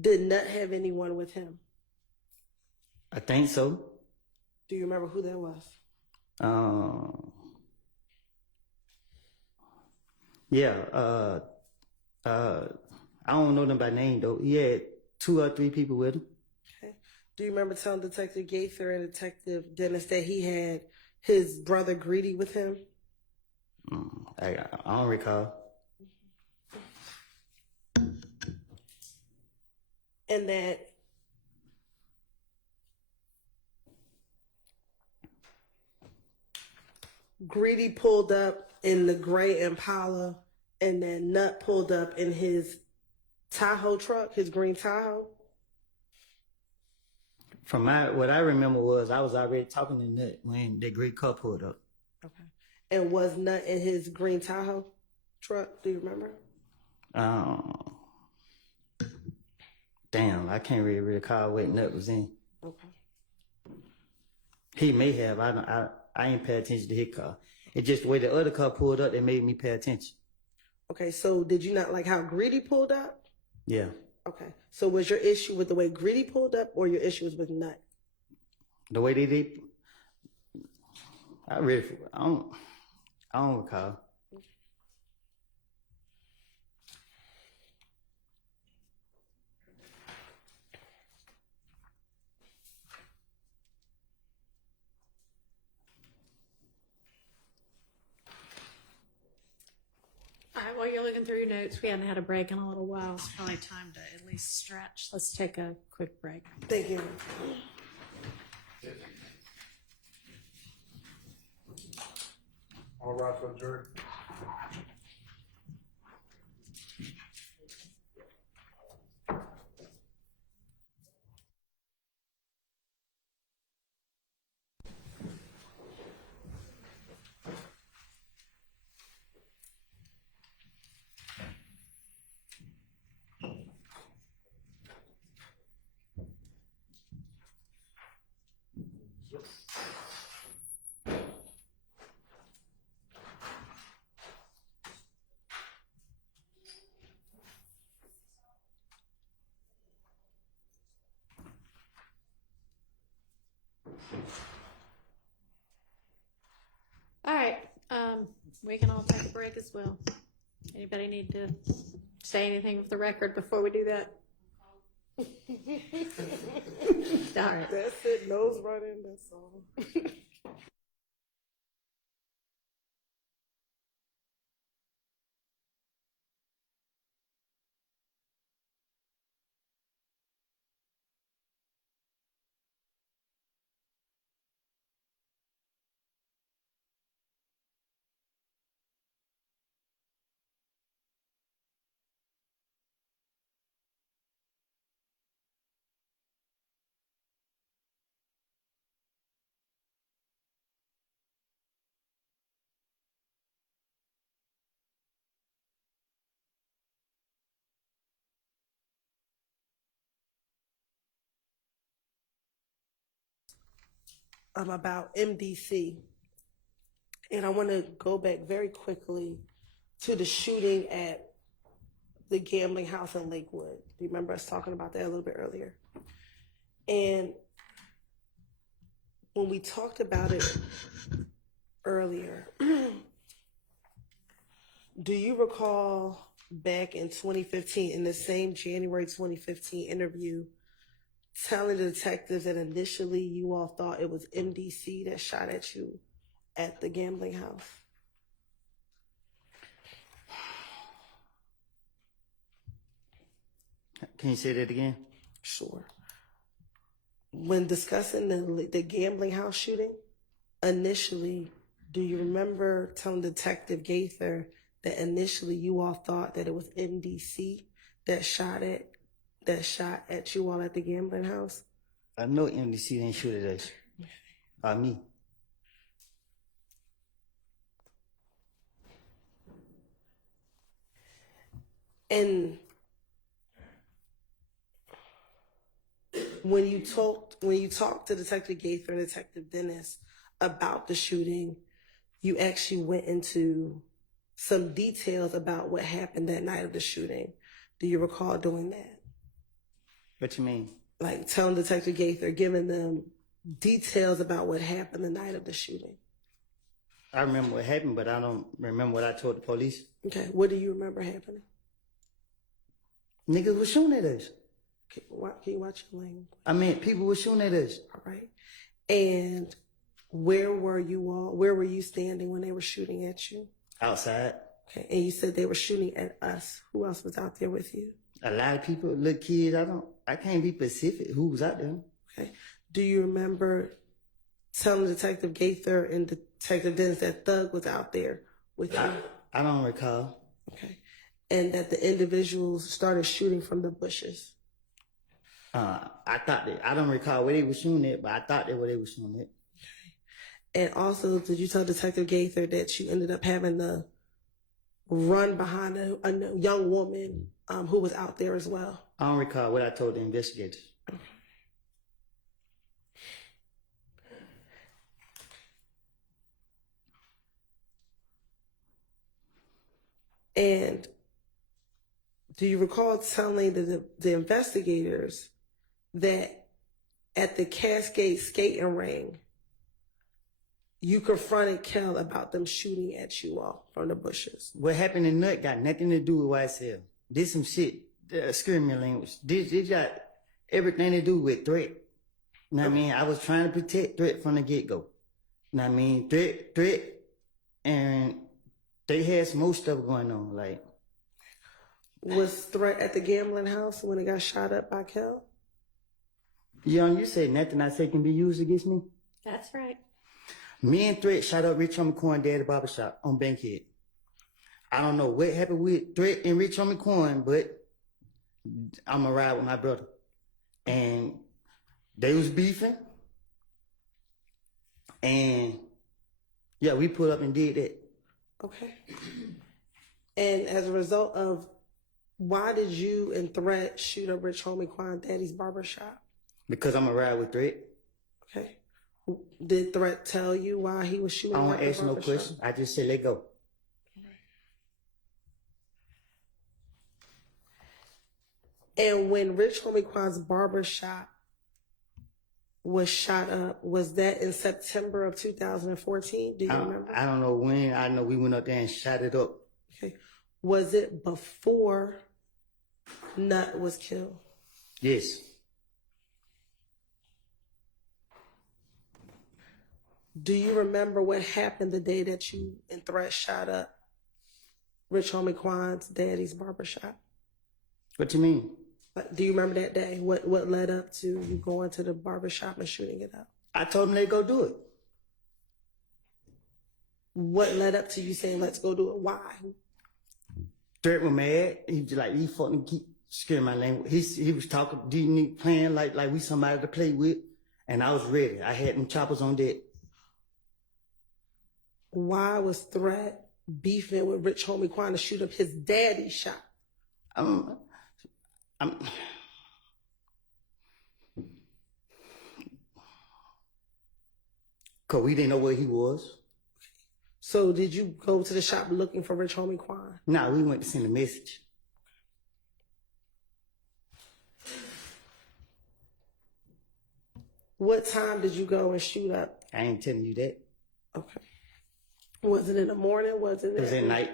Did Nut have anyone with him? I think so. Do you remember who that was? Yeah. I don't know them by name though. He had 2 or 3 people with him. Okay. Do you remember telling Detective Gaither and Detective Dennis that he had his brother Greedy with him? I don't recall. And that Greedy pulled up in the gray Impala, and then Nut pulled up in his Tahoe truck, his green Tahoe. From what I remember was I was already talking to Nut when that great car pulled up. Okay. And was Nut in his green Tahoe truck? Do you remember? Damn, I can't really recall what Nut was in. Okay. He may have. I ain't pay attention to his car. It's just the way the other car pulled up that made me pay attention. Okay, so did you not like how Greedy pulled up? Yeah. Okay. So was your issue with the way Greedy pulled up, or your issue was with Nut? The way they did, I don't recall. All right, while you're looking through your notes, we haven't had a break in a little while. It's probably time to at least stretch. Let's take a quick break. Thank you. All right, for jury. All right, we can all take a break as well. Anybody need to say anything with the record before we do that? All right. That's it. Nose running. That's all. About MDC. And I want to go back very quickly to the shooting at the gambling house in Lakewood. Do you remember us talking about that a little bit earlier? And when we talked about it earlier, do you recall back in 2015, in the same January 2015 interview, telling the detectives that initially you all thought it was MDC that shot at you at the gambling house? Can you say that again? Sure. When discussing the gambling house shooting, initially, do you remember telling Detective Gaither that initially you all thought that it was MDC that shot at you all at the gambling house? I know MDC didn't shoot at us. Me. And when you talked to Detective Gaither and Detective Dennis about the shooting, you actually went into some details about what happened that night of the shooting. Do you recall doing that? What you mean? Like telling Detective Gaither, giving them details about what happened the night of the shooting. I remember what happened, but I don't remember what I told the police. Okay, what do you remember happening? Niggas was shooting at us. Can you watch your language? I mean, people were shooting at us. All right. And where were you all? Where were you standing when they were shooting at you? Outside. Okay, and you said they were shooting at us. Who else was out there with you? A lot of people, little kids. I can't be specific who was out there. Okay. Do you remember telling Detective Gaither and Detective Dennis that Thug was out there with you? I don't recall. Okay. And that the individuals started shooting from the bushes. I don't recall where they were shooting at, but I thought they were shooting at. And also, did you tell Detective Gaither that you ended up having to run behind a young woman who was out there as well? I don't recall what I told the investigators. And do you recall telling the investigators that at the Cascade skating ring, you confronted Kel about them shooting at you all from the bushes? What happened in Nut got nothing to do with YSL. This some shit, screaming language. This got everything to do with threat. You know what I mean? I was trying to protect threat from the get-go. You know what I mean? Threat, and they had some more stuff going on. Like, was Threat at the gambling house when it got shot up by Kel? Young, you said nothing I say can be used against me? That's right. Me and Threat shot up Rich Homie Coin Daddy Barbershop on Bankhead. I don't know what happened with Threat and Rich Homie Coin, but I'm a ride with my brother. And they was beefing. And yeah, we put up and did that. Okay. And as a result of, why did you and Threat shoot up Rich Homie Quan Daddy's barbershop? Because I'm a ride with Threat. Okay. Did Threat tell you why he was shooting I up don't the ask no barbershop? questions. I just say let go. And when Rich Homie Quan's barbershop was shot up, was that in September of 2014? Do you remember? I don't know when. I know we went up there and shot it up. Okay. Was it before Nut was killed? Yes. Do you remember what happened the day that you and Threat shot up Rich Homie Quan's daddy's barbershop? What you mean? Like, do you remember that day? What led up to you going to the barbershop and shooting it up? I told him they go do it. What led up to you saying, let's go do it? Why? Threat was mad. He was like, he fucking keep scaring my language. He was talking, playing like we somebody to play with. And I was ready. I had them choppers on deck. Why was Threat beefing with Rich Homie Quan to shoot up his daddy's shop? Cause we didn't know where he was. So did you go to the shop looking for Rich Homie Quan? Nah, we went to send a message. What time did you go and shoot up? I ain't telling you that. Okay. Was it in the morning? Was it It was at night.